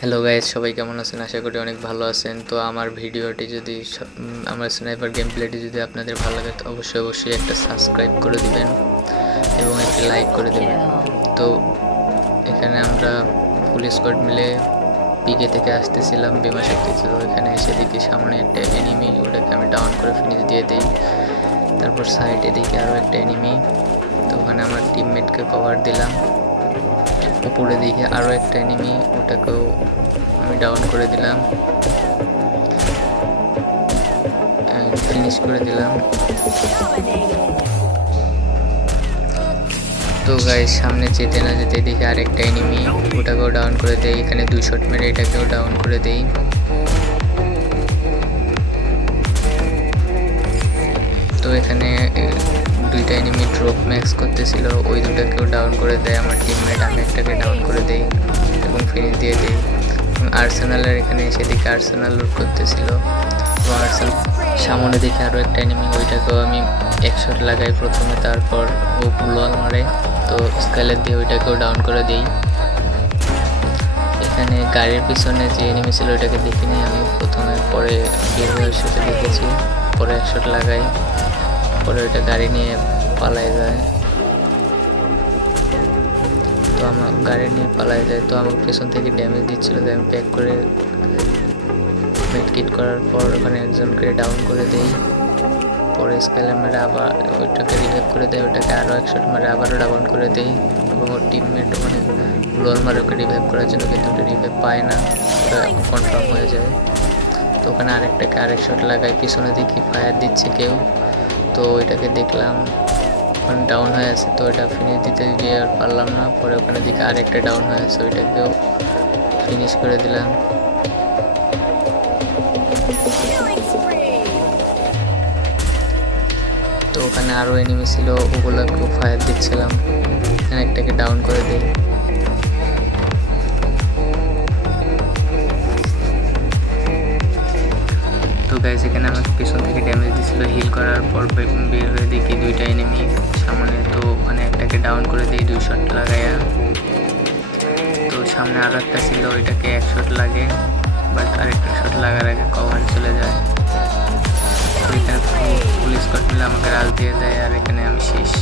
Hello guys, সবাই কেমন আছেন? আশা করি অনেক ভালো আছেন। তো আমার ভিডিওটি যদি আমার স্নাইপার গেম প্লেটি যদি আপনাদের ভালো লাগে তো অবশ্যই একটা সাবস্ক্রাইব করে দিবেন এবং একটি লাইক করে দিবেন। তো এখানে আমরা ফুল স্কোয়াড মিলে পিকে থেকে আসতেছিলাম বিমা শক্তিতে। তো এখানে এসে দেখি সামনে একটা এনিমি, ওটাকে আমি ডাউন করে ফিনিশ দিয়ে দিই। তারপর সাইডে দেখি আরও একটা এনিমি, তো ওখানে আমার টিমমেটকে কভার দিলাম। উপরে দিকে আরও একটা এনিমি, ওটাকেও আমি ডাউন করে দিলাম, ফিনিশ করে দিলাম। তো গাইস, সামনে যেতে না যেতে দেখি আরেকটা এনিমি, ওটাকেও ডাউন করে দেই। এখানে 2 শট মেরে এটাকেও ডাউন করে দেই। তো এখানে দুইটা এনিমি ড্রপ ম্যাক্স করতেছিল, ওই দুটাকেও ডাউন করে দেয় আমার টিমমেট। আমি একটাকে ডাউন করে দেই এবং ফিনিশ দিয়ে দিই। আর্সেনালের এখানে এসে দেখি আর্সেনাল লুট করতেছিল। তো আর্সেনাল সামনে দেখে আরও একটা এনিমি, ওইটাকেও আমি এক শট লাগাই প্রথমে, তারপর ও গ্লোয়াল মারে। তো স্কাইলার দিয়ে ওইটাকেও ডাউন করে দিই। এখানে গাড়ির পিছনে যে এনিমি ছিল ওইটাকে দেখিনি আমি প্রথমে, পরে বের হয়ে সেটা দেখেছি, পরে এক শট লাগাই, পরে ওইটা গাড়ি নিয়ে পালাই যায়। তো আমার গাড়ি নিয়ে পালাই যায়, তো আমার পেছন থেকে ড্যামেজ দিচ্ছিল, তাই আমি প্যাক করে মেডকিট করার পর ওখানে একজনকে ডাউন করে দেই। পরে স্কাইলার মেরে আবার ওইটাকে রিভাইভ করে দেয়, ওইটাকে আরও এক শট মারে আবারও ডাউন করে দেই। এবং ওর টিমমেট ওখানে গ্লোয়াল মারে ওকে রিভাইভ করার জন্য, কিন্তু ওটা রিভাইভ পায় না, ওটা কনফার্ম হয়ে যায়। তো ওখানে আরেকটাকে আরেক শট লাগাই, পিছনে দেখি ফায়ার দিচ্ছে কেউ, তো ওইটাকে দেখলাম ওখানে ডাউন হয়ে আছে, তো ওটা ফিনিশ দিতে গিয়ে আর পারলাম না। পরে ওখানে দিকে আরেকটা ডাউন হয়ে আছে, ওইটাকেও ফিনিশ করে দিলাম। তো ওখানে আরও এনিমি ছিল, ওগুলোকেও ফায়ার দিচ্ছিলাম, এখানে একটাকে ডাউন করে দিই। তো গাইস, এখানে আমাকে পিছন থেকে ড্যামেজ দিচ্ছিল, হিল করার পর বের হয়ে দেখি দুইটা এনিমি সামনে, তো ওখানে একটাকে ডাউন করে দিই 2 শট লাগাইয়া। তো সামনে আর একটা ছিল, ওইটাকে এক শট লাগে, বাট আরেকটা শট লাগার আগে কভার চলে যায়। তো এখানে ফুল স্কোয়াড মিলে আমাকে রাজ দিয়ে দেয়, আর এখানে আমি শেষ।